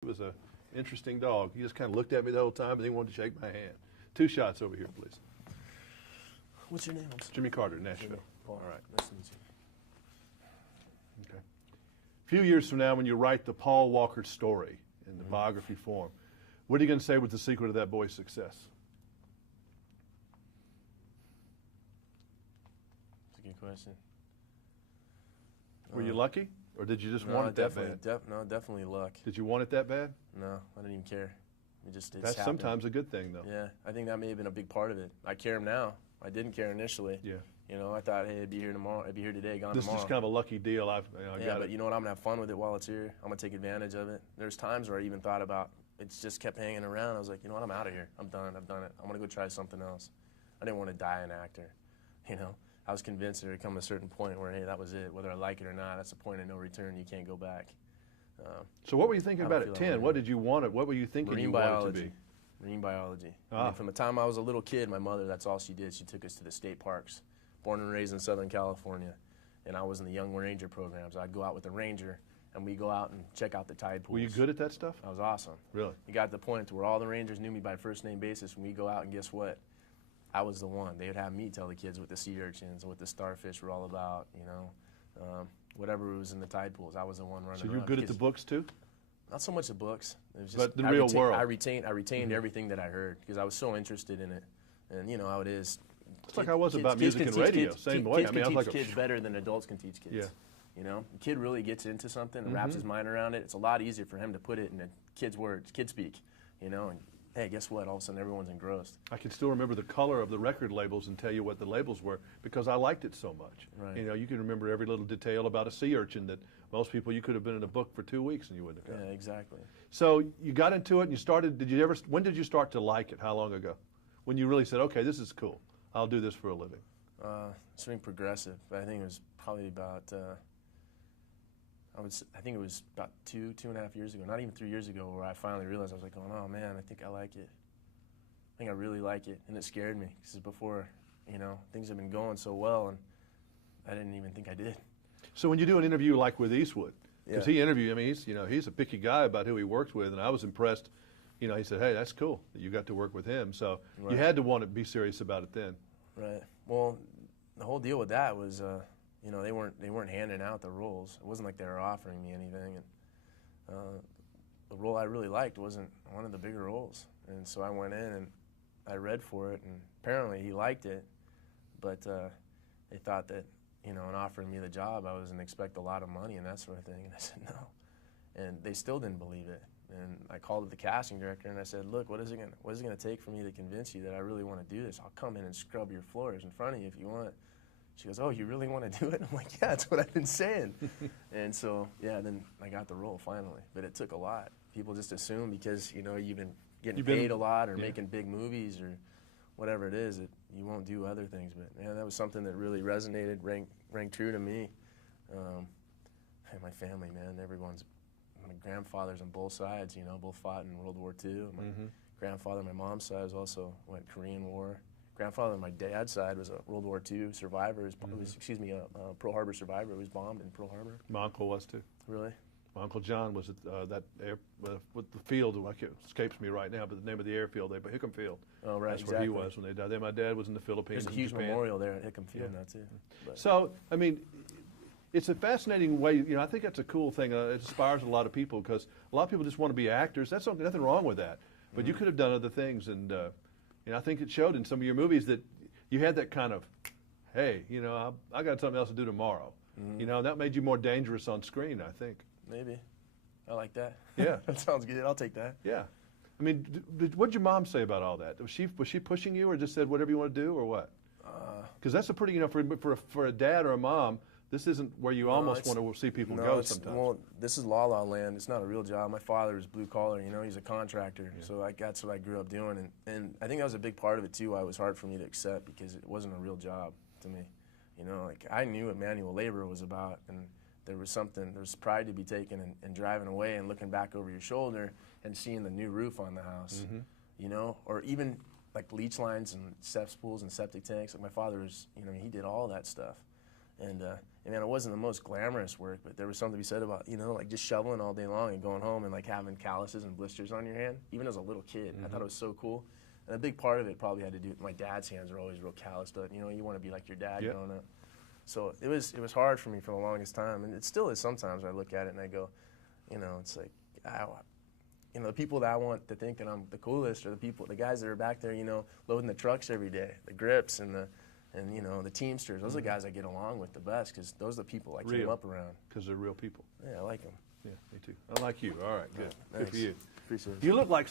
He was an interesting dog. He just kind of looked at me the whole time, and he wanted to shake my hand. 2 shots over here, please. What's your name? Jimmy Carter, Nashville. Jimmy. All right. Nice to meet you. Okay. A few years from now, when you write the Paul Walker story in the biography form, what are you going to say was the secret of that boy's success? That's a good question. Were you lucky, or did you just want it that bad? No, definitely luck. Did you want it that bad? No, I didn't even care. It's That's happened. sometimes a good thing, though. Yeah, I think that may have been a big part of it. I care now. I didn't care initially. Yeah. You know, I thought, hey, it'd be here tomorrow. It'd be here today, gone This tomorrow. is kind of a lucky deal. Yeah, but you know what? I'm gonna have fun with it while it's here. I'm gonna take advantage of it. There's times where I even thought about it's just kept hanging around. I was like, you know what? I'm out of here. I'm done. I've done it. I'm gonna go try something else. I didn't want to die an actor. You know, I was convinced there would come a certain point where, hey, that was it. Whether I like it or not, that's a point of no return. You can't go back. So what were you thinking about at 10? What did you want it? What were you thinking Marine you biology. wanted to be? Marine biology. Ah. I mean, from the time I was a little kid, my mother, that's all she did. She took us to the state parks. Born and raised in Southern California, and I was in the Young Ranger programs. I'd go out with the ranger, and we go out and check out the tide pools. Were you good at that stuff? I was awesome. Really? It got to the point to where all the rangers knew me by first name basis when we go out, and guess what? I was the one. They would have me tell the kids what the sea urchins and what the starfish were all about, you know. Whatever was in the tide pools, I was the one running So around. you're good at the books, too? Not so much the books. It was just, But the real world. I retained everything that I heard because I was so interested in it. And you know how it is. It's like I was about music and radio. Same way. Kids can teach kids better than adults can teach kids. Yeah. You know, the kid really gets into something and wraps his mind around it. It's a lot easier for him to put it in a kid's words, kid speak. You know, and hey, guess what? All of a sudden, everyone's engrossed. I can still remember the color of the record labels and tell you what the labels were because I liked it so much. Right. You know, you can remember every little detail about a sea urchin that most people, you could have been in a book for 2 weeks and you wouldn't have got. Yeah, exactly. So you got into it and you started, when did you start to like it? How long ago? When you really said, okay, this is cool. I'll do this for a living. Swing progressive. I think it was probably about, I think it was about 2.5 years ago, not even 3 years ago, where I finally realized I was like, oh man, I think I like it. I think I really like it, and it scared me because before, you know, things have been going so well, and I didn't even think I did. So when you do an interview like with Eastwood, because Yeah. he interviewed, I mean, he's a picky guy about who he works with, and I was impressed. You know, he said, hey, that's cool that you got to work with him. So Right. you had to want to be serious about it then. Right. Well, the whole deal with that was, you know, they weren't handing out the roles. It wasn't like they were offering me anything, and the role I really liked wasn't one of the bigger roles. And so I went in and I read for it, and apparently he liked it, but they thought that, you know, in offering me the job, I was going to expect a lot of money and that sort of thing. And I said no, and they still didn't believe it. And I called up the casting director and I said, look, what is it going to take for me to convince you that I really want to do this? I'll come in and scrub your floors in front of you if you want. She goes, oh, you really want to do it? I'm like, yeah, that's what I've been saying. And so, yeah, then I got the role finally. But it took a lot. People just assume because, you know, you've been getting paid a lot or making big movies or whatever it is, that you won't do other things. But, yeah, that was something that really resonated, rang true to me. And my family, man, my grandfathers on both sides, you know, both fought in World War II. My grandfather on my mom's side was also went Korean War. Grandfather on my dad's side was a World War II survivor. A Pearl Harbor survivor. He was bombed in Pearl Harbor. My uncle was too. Really? My Uncle John was at with the field, it escapes me right now, but the name of the airfield, Hickam Field. Oh, right, That's exactly. where he was when they died. Then my dad was in the Philippines. There's a huge Japan. memorial there at Hickam Field now, too. But So, I mean, it's a fascinating way, you know, I think that's a cool thing. It inspires a lot of people because a lot of people just want to be actors. That's nothing wrong with that. But you could have done other things, and I think it showed in some of your movies that you had that kind of, hey, you know, I got something else to do tomorrow. You know, that made you more dangerous on screen, I think. maybe. I like that. Yeah. That sounds good. I'll take that. Yeah. I mean, what did your mom say about all that? Was she pushing you or just said whatever you want to do or what? Because that's a pretty, you know, for a dad or a mom, this isn't where you almost want to see people go sometimes. Well, this is La La Land. It's not a real job. My father is blue collar, you know, he's a contractor. Yeah. So that's what I grew up doing. And I think that was a big part of it, too, why it was hard for me to accept because it wasn't a real job to me. You know, like I knew what manual labor was about, and there was pride to be taken in driving away and looking back over your shoulder and seeing the new roof on the house, you know, or even like leach lines and cesspools and septic tanks. Like my father was, you know, he did all that stuff. And And man, it wasn't the most glamorous work, but there was something to be said about, you know, like just shoveling all day long and going home and like having calluses and blisters on your hand, even as a little kid. I thought it was so cool. And a big part of it probably had to do, my dad's hands were always real calloused up. You know, you want to be like your dad growing up. So it was hard for me for the longest time, and it still is sometimes. I look at it and I go, you know, it's like, you know, the people that I want to think that I'm the coolest are the guys that are back there, you know, loading the trucks every day, the grips and you know, the Teamsters. Those are the guys I get along with the best because those are the people I came up around. Because they're real people. Yeah, I like them. Yeah, me too. I like you. All right, good. Good for you. Appreciate it. You look like